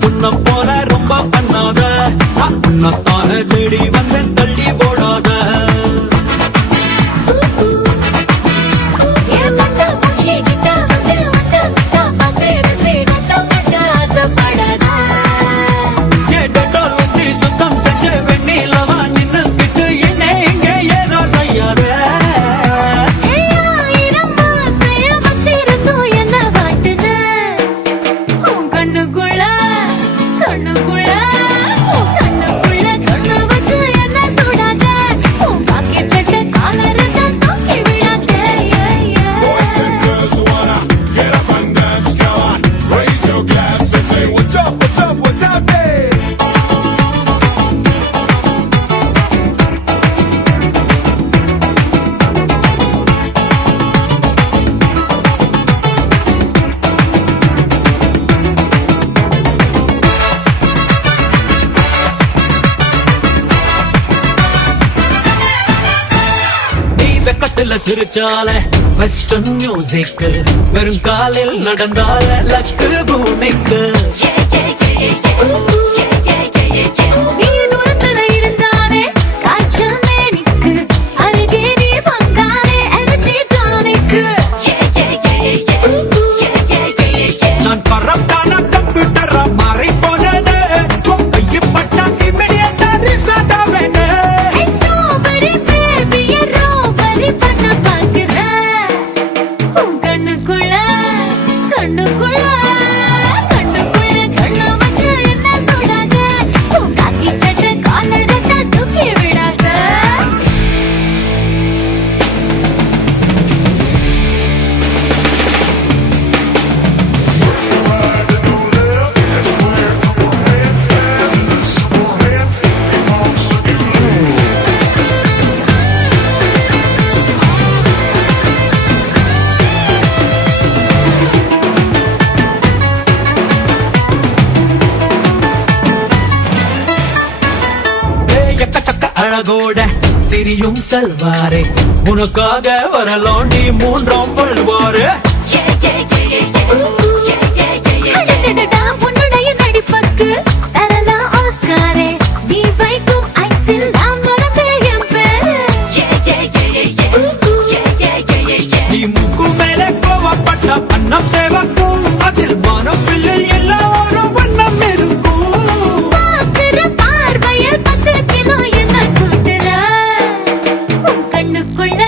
புண்ண போல ரொம்ப பண்ணாத உன்னத்தான தேடி வந்து தள்ளி போடாத சுத்தம் செஞ்ச வெண்ணிலவா நின்று கிட்டு என்ன இங்க ஏதோ செய்யாத சிரிச்சால வெஸ்டர்ன் மியூசிக் வெறும் காலில் நடந்தால லக்கு பூமிக்கு நான் பரப்பான கம்ப்யூட்டரா மாறி போனது கைப்பட்டா இமிடியேட்டா ரிஸ்டார்ட் ஆவேனே அழகோட திரியும் செல்வாரே உனக்காக வரலாண்டி மூன்றாம் பல்வாரு உன்னுடைய நடிப்பக்கு தரலாம் ஆஸ்காரே நீ வைக்கும் ஐசில் நாம் நீ மூக்கு மேலே கோவப்பட்ட அன்னம் சேவக்கும் அதில் மனம் பிள்ளை எல்லாரும் வண்ணம் இருக்கும் பார்வையில் 10 கிலோ என்ன கூட்டுற கண்ணுக்குள்ள